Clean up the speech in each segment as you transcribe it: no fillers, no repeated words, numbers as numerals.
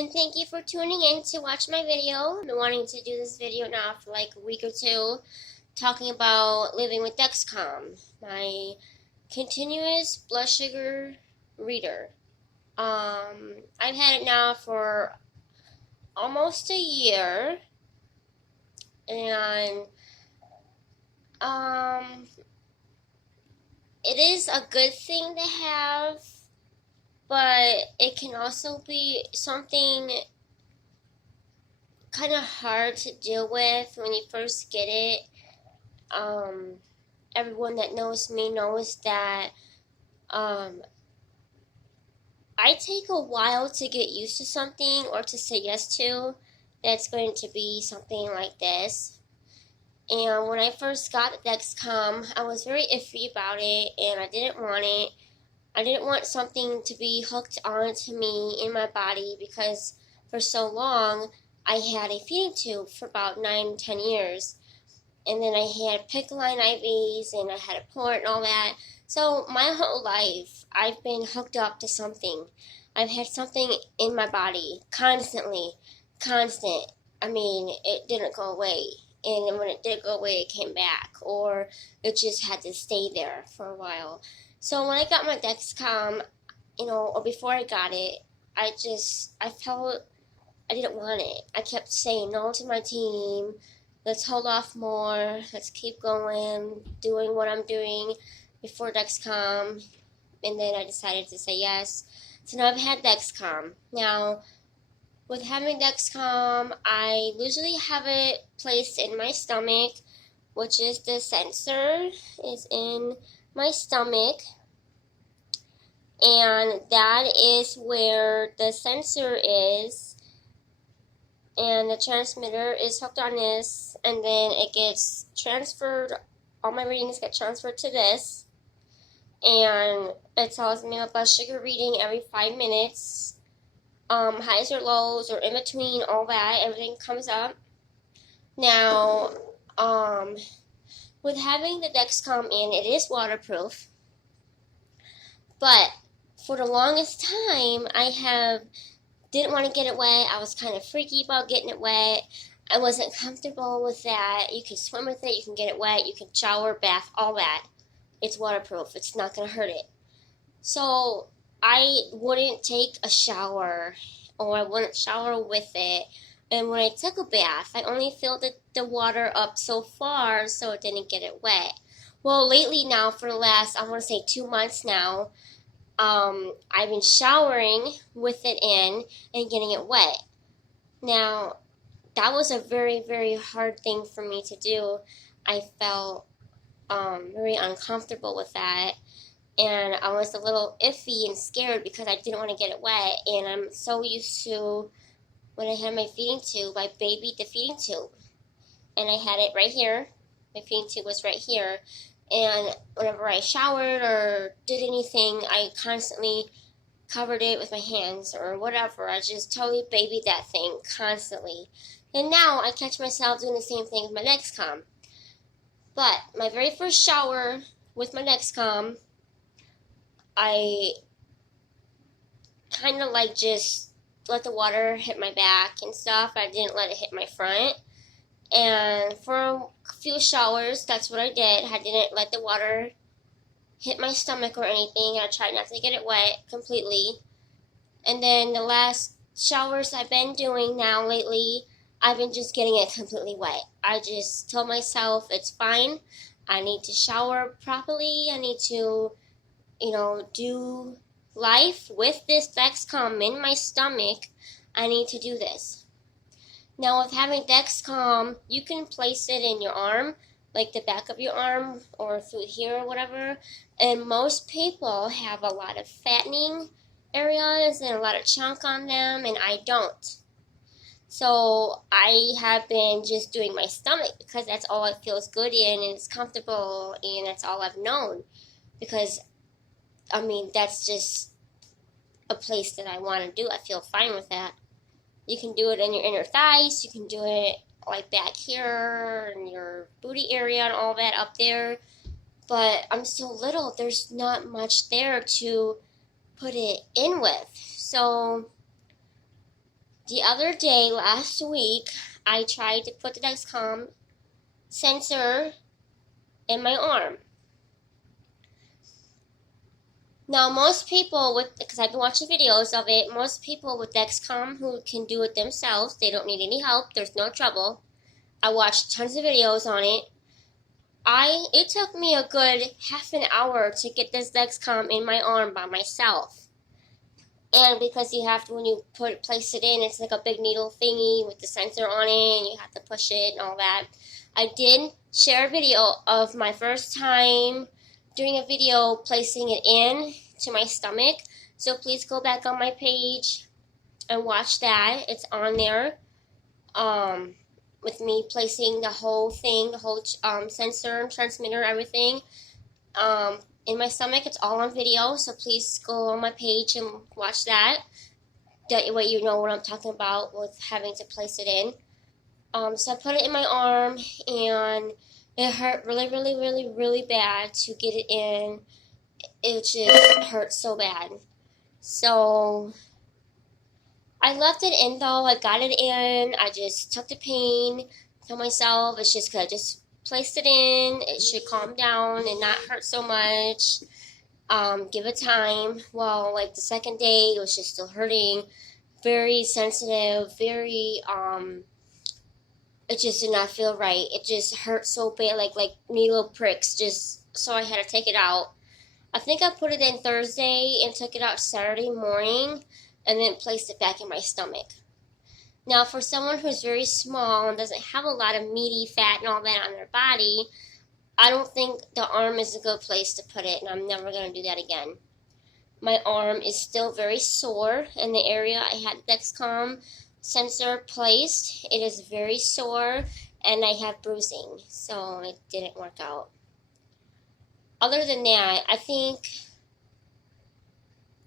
and thank you for tuning in to watch my video. I've been wanting to do this video now for like a week or two, talking about living with Dexcom, my continuous blood sugar reader. I've had it now for almost a year, and it is a good thing to have, but it can also be something kind of hard to deal with when you first get it. Everyone that knows me knows that I take a while to get used to something or to say yes to that's going to be something like this. And when I first got the Dexcom, I was very iffy about it, and I didn't want it. I didn't want something to be hooked onto me in my body because for so long I had a feeding tube for about 9-10 years. And then I had PICC line IVs, and I had a port and all that. So my whole life, I've been hooked up to something. I've had something in my body constantly, constant. I mean, it didn't go away. And then when it did go away, it came back. Or it just had to stay there for a while. So when I got my Dexcom, or before I got it, I felt I didn't want it. I kept saying no to my team. Let's hold off more. Let's keep going, doing what I'm doing before Dexcom. And then I decided to say yes. So now I've had Dexcom. Now, with having Dexcom, I usually have it placed in my stomach, which is the sensor is in my stomach. And that is where the sensor is. And the transmitter is hooked on this, and then it gets transferred, all my readings get transferred to this, and it tells me my blood sugar reading every 5 minutes, highs or lows, or in between, all that, everything comes up. Now, with having the Dexcom in, it is waterproof, but for the longest time, didn't want to get it wet. I was kind of freaky about getting it wet. I wasn't comfortable with that. You can swim with it, you can get it wet, you can shower, bath, all that. It's waterproof. It's not going to hurt it. So I wouldn't take a shower, or I wouldn't shower with it. And when I took a bath, I only filled the water up so far so it didn't get it wet. Well, lately now, for the last, I want to say 2 months now, I've been showering with it in and getting it wet. Now, that was a very, very hard thing for me to do. I felt very uncomfortable with that, and I was a little iffy and scared because I didn't want to get it wet, and I'm so used to, when I had my feeding tube, I babied the feeding tube, and I had it right here. My feeding tube was right here. And whenever I showered or did anything, I constantly covered it with my hands or whatever. I just totally babied that thing constantly. And now I catch myself doing the same thing with my Dexcom. But my very first shower with my Dexcom, I kind of like just let the water hit my back and stuff. I didn't let it hit my front. And for a few showers, that's what I did. I didn't let the water hit my stomach or anything. I tried not to get it wet completely. And then the last showers I've been doing now lately, I've been just getting it completely wet. I just told myself it's fine. I need to shower properly. I need to, do life with this Dexcom in my stomach. I need to do this. Now, with having Dexcom, you can place it in your arm, like the back of your arm or through here or whatever. And most people have a lot of fattening areas and a lot of chunk on them, and I don't. So I have been just doing my stomach because that's all it feels good in, and it's comfortable, and that's all I've known. Because, that's just a place that I want to do. I feel fine with that. You can do it in your inner thighs. You can do it like back here in your booty area and all that up there. But I'm so little. There's not much there to put it in with. So The other day, last week, I tried to put the Dexcom sensor in my arm. Now, most people because I've been watching videos of it, most people with Dexcom who can do it themselves, they don't need any help, there's no trouble. I watched tons of videos on it. It took me a good half an hour to get this Dexcom in my arm by myself. And because you have to, when you place it in, it's like a big needle thingy with the sensor on it, and you have to push it and all that. I did share a video of my first time doing a video placing it in to my stomach. So please go back on my page and watch that. It's on there. With me placing the whole thing, the whole sensor, transmitter, everything. In my stomach. It's all on video, so please go on my page and watch that. That way you know what I'm talking about with having to place it in. So I put it in my arm, and it hurt really, really, really, really bad to get it in. It just hurt so bad. So I left it in though. I got it in. I just took the pain. Told myself it's just because I just placed it in. It should calm down and not hurt so much. Give it time. Well, like the second day, it was just still hurting. Very sensitive. Very it just did not feel right. It just hurt so bad, like needle pricks. So I had to take it out. I think I put it in Thursday and took it out Saturday morning, and then placed it back in my stomach. Now, for someone who's very small and doesn't have a lot of meaty fat and all that on their body, I don't think the arm is a good place to put it, and I'm never going to do that again. My arm is still very sore in the area I had the Dexcom sensor placed. It is very sore, and I have bruising, so it didn't work out. Other than that, I think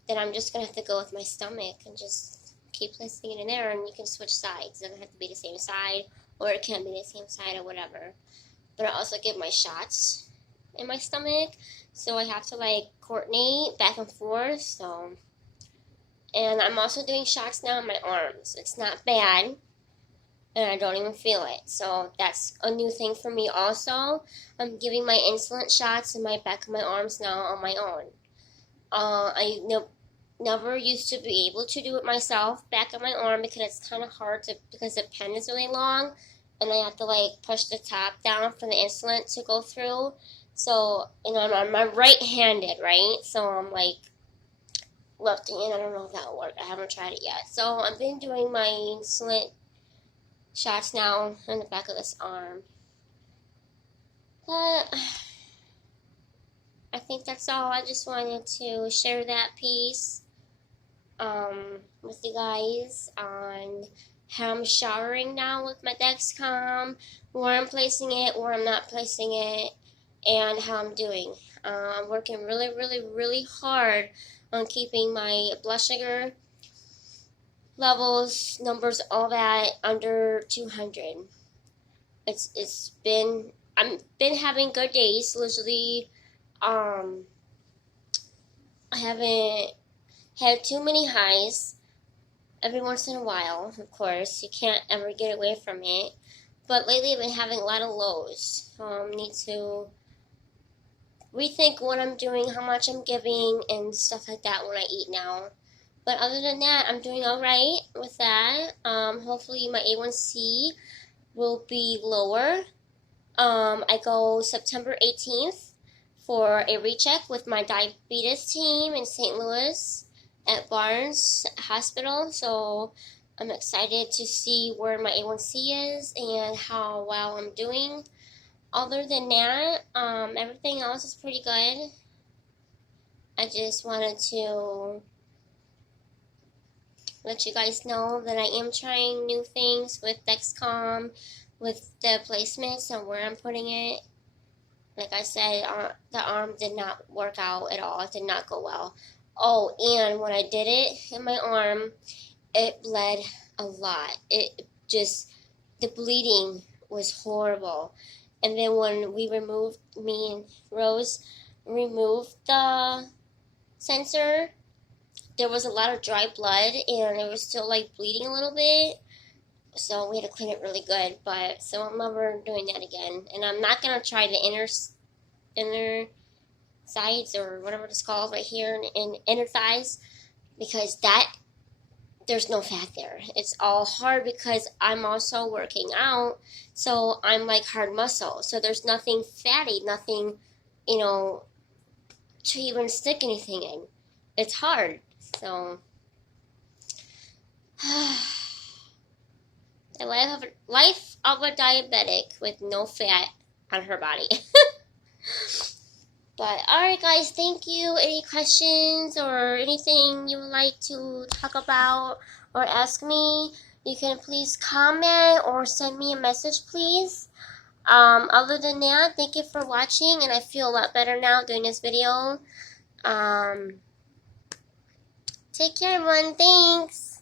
that I'm just going to have to go with my stomach and just keep placing it in there, and you can switch sides. It doesn't have to be the same side, or it can be the same side or whatever. But I also get my shots in my stomach, so I have to like coordinate back and forth. So, and I'm also doing shots now in my arms. It's not bad, and I don't even feel it. So that's a new thing for me also. I'm giving my insulin shots in my back of my arms now on my own. I never used to be able to do it myself back on my arm because it's kind of hard because the pen is really long, and I have to like push the top down for the insulin to go through. So, I'm right-handed, right? So I'm like left-handed. I don't know if that'll work. I haven't tried it yet. So I've been doing my insulin shots now in the back of this arm. But I think that's all. I just wanted to share that piece with you guys on how I'm showering now with my Dexcom, where I'm placing it, where I'm not placing it, and how I'm doing. I'm working really, really, really hard on keeping my blood sugar levels, numbers, all that under 200. I've been having good days. Usually, I haven't had too many highs. Every once in a while, of course, you can't ever get away from it. But lately, I've been having a lot of lows. Need to rethink what I'm doing, how much I'm giving, and stuff like that when I eat now. But other than that, I'm doing all right with that. Hopefully, my A1C will be lower. I go September 18th for a recheck with my diabetes team in St. Louis at Barnes Hospital. So I'm excited to see where my A1C is and how well I'm doing. Other than that, everything else is pretty good. I just wanted to let you guys know that I am trying new things with Dexcom, with the placements and where I'm putting it. Like I said, the arm did not work out at all. It did not go well. Oh, and when I did it in my arm, it bled a lot. The bleeding was horrible. And then when me and Rose removed the sensor, there was a lot of dry blood and it was still like bleeding a little bit. So we had to clean it really good. But so I'm never doing that again. And I'm not gonna try the inner sides or whatever it's called right here in inner thighs, because that there's no fat there. It's all hard because I'm also working out, so I'm like hard muscle. So there's nothing fatty, nothing, you know, to even stick anything in. It's hard. So the life of a diabetic with no fat on her body. But alright guys, thank you. Any questions or anything you would like to talk about or ask me, you can please comment or send me a message, please. Other than that, thank you for watching, and I feel a lot better now doing this video. Take care everyone, thanks.